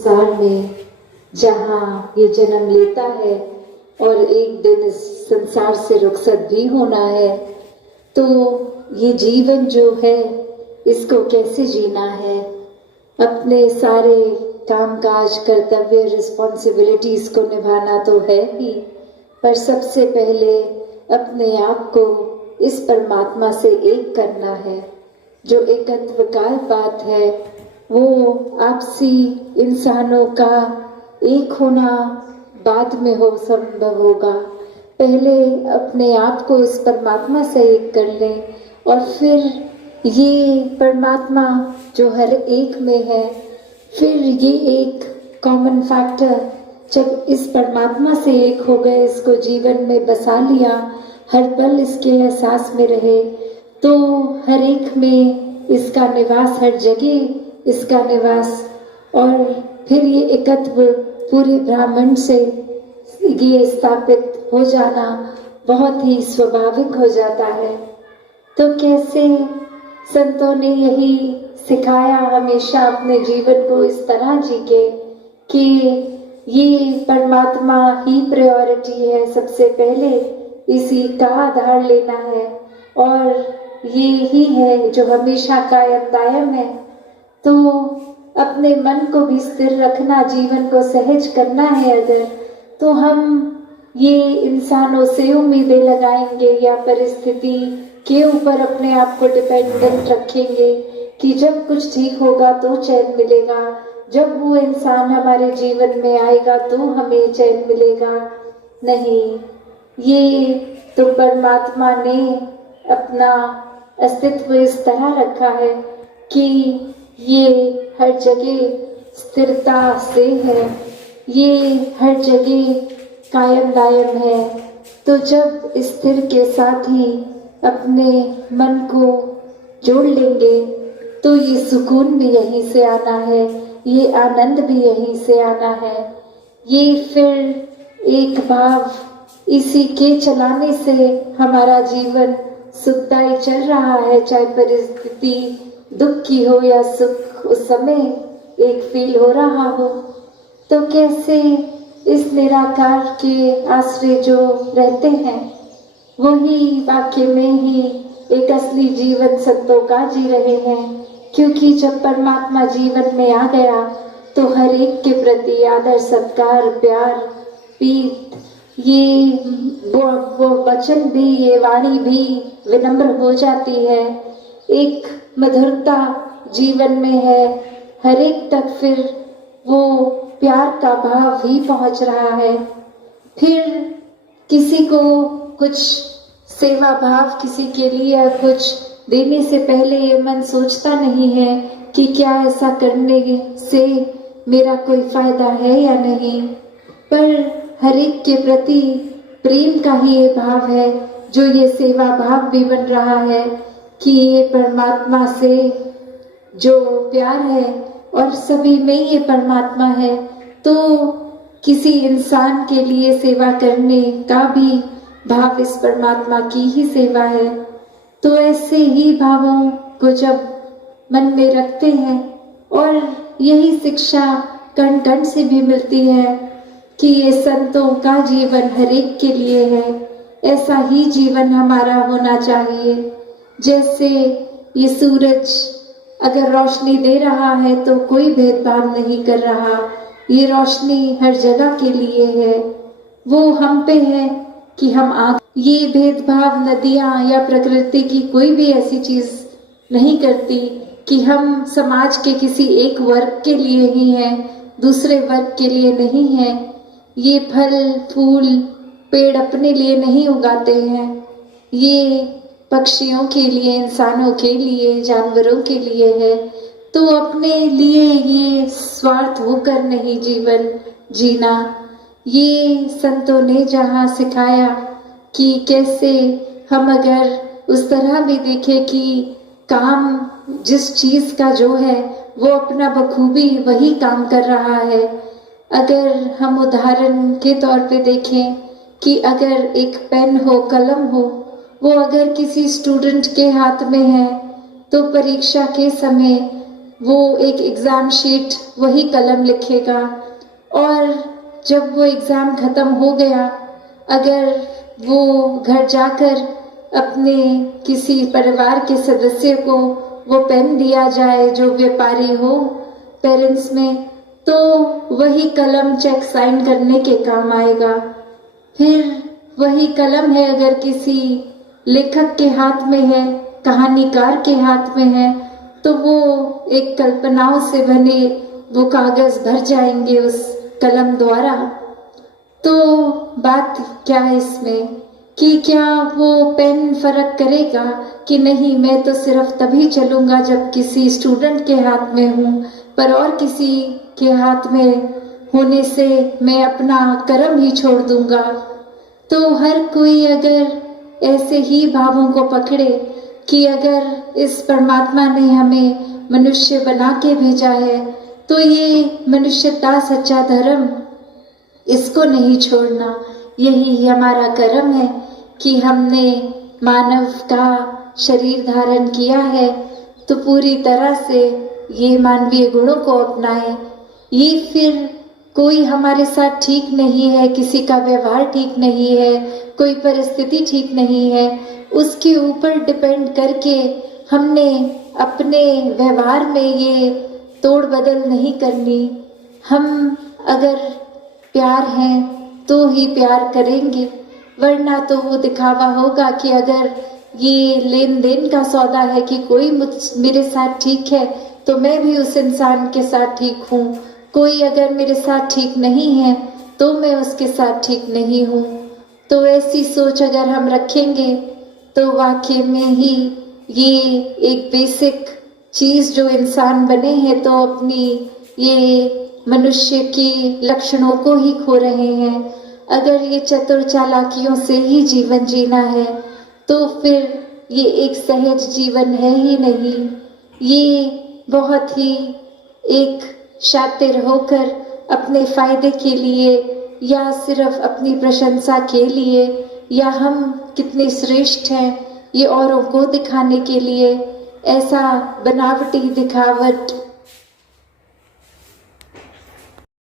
संसार में जहाँ ये जन्म लेता है और एक दिन इस संसार से रुखसत भी होना है, तो ये जीवन जो है इसको कैसे जीना है। अपने सारे कामकाज, कर्तव्य, रिस्पॉन्सिबिलिटीज को निभाना तो है ही, पर सबसे पहले अपने आप को इस परमात्मा से एक करना है। जो एकत्वकाल बात है वो आपसी इंसानों का एक होना बाद में हो संभव होगा। पहले अपने आप को इस परमात्मा से एक कर लें और फिर ये परमात्मा जो हर एक में है, फिर ये एक कॉमन फैक्टर जब इस परमात्मा से एक हो गए, इसको जीवन में बसा लिया, हर पल इसके एहसास में रहे, तो हर एक में इसका निवास, हर जगह इसका निवास, और फिर ये एकत्व पूरे ब्रह्मांड से ये स्थापित हो जाना बहुत ही स्वाभाविक हो जाता है। तो कैसे संतों ने यही सिखाया हमेशा अपने जीवन को इस तरह जी के कि ये परमात्मा ही प्रायोरिटी है, सबसे पहले इसी का आधार लेना है और ये ही है जो हमेशा कायम दायम है। तो अपने मन को भी स्थिर रखना, जीवन को सहज करना है अगर, तो हम ये इंसानों से उम्मीदें लगाएंगे या परिस्थिति के ऊपर अपने आप को डिपेंडेंट रखेंगे कि जब कुछ ठीक होगा तो चैन मिलेगा, जब वो इंसान हमारे जीवन में आएगा तो हमें चैन मिलेगा। नहीं, ये तो परमात्मा ने अपना अस्तित्व इस तरह रखा है कि ये हर जगह स्थिरता से है, ये हर जगह कायम दायम है। तो जब स्थिर के साथ ही अपने मन को जोड़ लेंगे तो ये सुकून भी यहीं से आना है, ये आनंद भी यहीं से आना है। ये फिर एक भाव, इसी के चलाने से हमारा जीवन सुखदायी चल रहा है, चाहे परिस्थिति दुख की हो या सुख उस समय एक फील हो रहा हो। तो कैसे इस निराकार के आश्रय जो रहते हैं वही वाक्य में ही एक असली जीवन संतों का जी रहे हैं, क्योंकि जब परमात्मा जीवन में आ गया तो हर एक के प्रति आदर, सत्कार, प्यार, प्रीत, ये वो वचन भी, ये वाणी भी विनम्र हो जाती है। एक मधुरता जीवन में है, हर एक तक फिर वो प्यार का भाव ही पहुंच रहा है। फिर किसी को कुछ सेवा भाव, किसी के लिए कुछ देने से पहले ये मन सोचता नहीं है कि क्या ऐसा करने से मेरा कोई फायदा है या नहीं, पर हर एक के प्रति प्रेम का ही ये भाव है जो ये सेवा भाव भी बन रहा है कि ये परमात्मा से जो प्यार है और सभी में ये परमात्मा है, तो किसी इंसान के लिए सेवा करने का भी भाव इस परमात्मा की ही सेवा है। तो ऐसे ही भावों को जब मन में रखते हैं, और यही शिक्षा कण कण से भी मिलती है कि ये संतों का जीवन हर एक के लिए है, ऐसा ही जीवन हमारा होना चाहिए। जैसे ये सूरज अगर रोशनी दे रहा है तो कोई भेदभाव नहीं कर रहा, ये रोशनी हर जगह के लिए है। वो हम पे है कि हम ये भेदभाव नदियां या प्रकृति की कोई भी ऐसी चीज नहीं करती कि हम समाज के किसी एक वर्ग के लिए ही हैं, दूसरे वर्ग के लिए नहीं है। ये फल फूल पेड़ अपने लिए नहीं उगाते हैं, ये पक्षियों के लिए, इंसानों के लिए, जानवरों के लिए है। तो अपने लिए ये स्वार्थ होकर नहीं जीवन जीना। ये संतों ने जहाँ सिखाया कि कैसे हम अगर उस तरह भी देखें कि काम जिस चीज का जो है वो अपना बखूबी वही काम कर रहा है। अगर हम उदाहरण के तौर पे देखें कि अगर एक पेन हो, कलम हो, वो अगर किसी स्टूडेंट के हाथ में है तो परीक्षा के समय वो एक एग्ज़ाम शीट वही कलम लिखेगा, और जब वो एग्ज़ाम ख़त्म हो गया, अगर वो घर जाकर अपने किसी परिवार के सदस्य को वो पेन दिया जाए जो व्यापारी हो पेरेंट्स में, तो वही कलम चेक साइन करने के काम आएगा। फिर वही कलम है अगर किसी लेखक के हाथ में है, कहानीकार के हाथ में है, तो वो एक कल्पनाओं से बने वो कागज भर जाएंगे उस कलम द्वारा। तो बात क्या है इसमें कि क्या वो पेन फर्क करेगा कि नहीं, मैं तो सिर्फ तभी चलूंगा जब किसी स्टूडेंट के हाथ में हूँ, पर और किसी के हाथ में होने से मैं अपना कर्म ही छोड़ दूंगा। तो हर कोई अगर ऐसे ही भावों को पकड़े कि अगर इस परमात्मा ने हमें मनुष्य बना के भेजा है, तो ये मनुष्यता सच्चा धर्म, इसको नहीं छोड़ना। यही हमारा कर्म है कि हमने मानव का शरीर धारण किया है, तो पूरी तरह से ये मानवीय गुणों को अपनाएं। ये फिर कोई हमारे साथ ठीक नहीं है, किसी का व्यवहार ठीक नहीं है, कोई परिस्थिति ठीक नहीं है, उसके ऊपर डिपेंड करके हमने अपने व्यवहार में ये तोड़ बदल नहीं करनी। हम अगर प्यार हैं तो ही प्यार करेंगे, वरना तो वो दिखावा होगा कि अगर ये लेन देन का सौदा है कि कोई मेरे साथ ठीक है तो मैं भी उस इंसान के साथ ठीक हूँ, कोई अगर मेरे साथ ठीक नहीं है तो मैं उसके साथ ठीक नहीं हूँ। तो ऐसी सोच अगर हम रखेंगे तो वाकई में ही ये एक बेसिक चीज़ जो इंसान बने हैं तो अपनी ये मनुष्य के लक्षणों को ही खो रहे हैं। अगर ये चतुर चालाकियों से ही जीवन जीना है तो फिर ये एक सहज जीवन है ही नहीं। ये बहुत ही एक शातिर होकर अपने फायदे के लिए या सिर्फ अपनी प्रशंसा के लिए या हम कितने श्रेष्ठ हैं ये औरों को दिखाने के लिए ऐसा बनावटी दिखावट